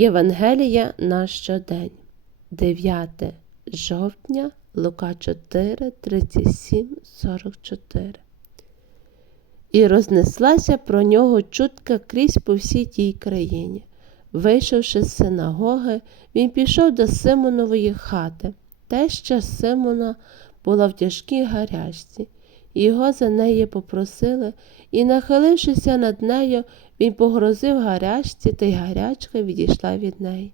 Євангелія на щодень, 9 жовтня, Лука 4, 37, 44. І рознеслася про нього чутка крізь по всій тій країні. Вийшовши з синагоги, він пішов до Симонової хати. Теща Симона була в тяжкій гарячці, його за неї попросили, і, нахилившися над нею, він погрозив гарячці, та й гарячка відійшла від неї.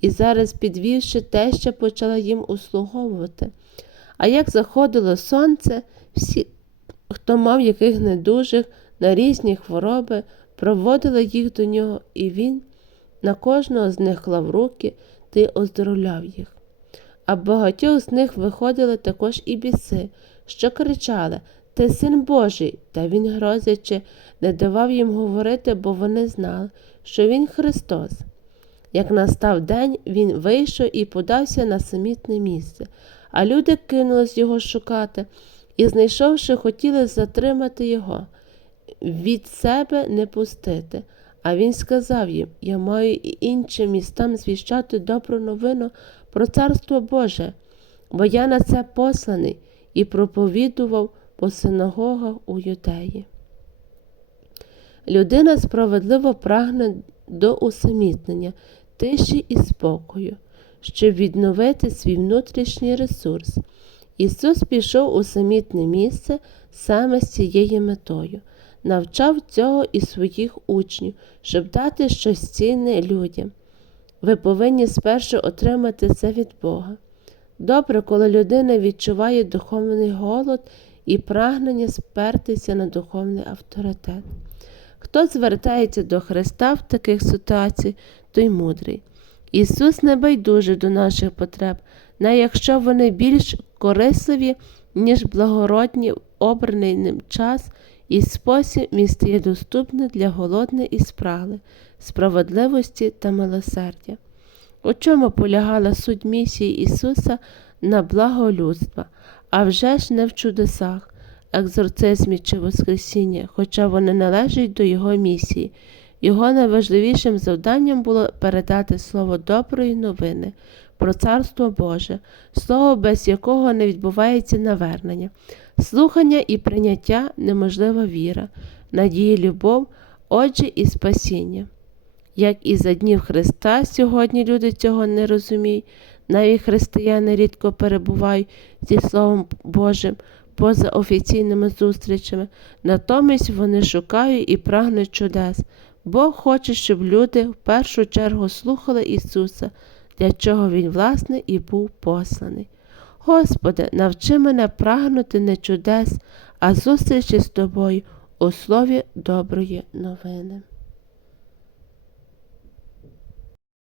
І зараз, підвівши, теща почала їм услуговувати. А як заходило сонце, всі, хто мав яких недужих на різні хвороби, проводили їх до нього, і він на кожного з них клав руки та й оздоровляв їх. А багатьох з них виходили також і біси, що кричали Ти син Божий, та він, грозячи, не давав їм говорити, бо вони знали, що він Христос. Як настав день, він вийшов і подався на самітне місце, а люди кинулись його шукати і, знайшовши, хотіли затримати його, від себе не пустити. А він сказав їм: Я маю і іншим містам звіщати добру новину про Царство Боже, бо я на це посланий і проповідував по синагогах у юдеї. Людина справедливо прагне до усамітнення, тиші і спокою, щоб відновити свій внутрішній ресурс. Ісус пішов у самітне місце саме з цією метою, навчав цього і своїх учнів, щоб дати щось цінне людям. Ви повинні спершу отримати це від Бога. Добре, коли людина відчуває духовний голод і прагнення спертися на духовний авторитет. Хто звертається до Христа в таких ситуаціях, той мудрий. Ісус не байдуже до наших потреб, навіть якщо вони більш корисливі, ніж благородні, обраний ним час і спосіб він стає доступний для голодних і спрагли, справедливості та милосердя. У чому полягала суть місії Ісуса на благо людства, а вже ж не в чудесах, екзорцизмі чи Воскресіння, хоча вони належать до Його місії. Його найважливішим завданням було передати слово доброї новини про Царство Боже, слово, без якого не відбувається навернення, слухання і прийняття неможлива віра, надія, любов, отже, і спасіння. Як і за днів Христа сьогодні люди цього не розуміють, навіть християни рідко перебувають зі Словом Божим поза офіційними зустрічами, натомість вони шукають і прагнуть чудес. Бог хоче, щоб люди в першу чергу слухали Ісуса, для чого Він, власне, і був посланий. Господи, навчи мене прагнути не чудес, а зустрічі з тобою у слові доброї новини.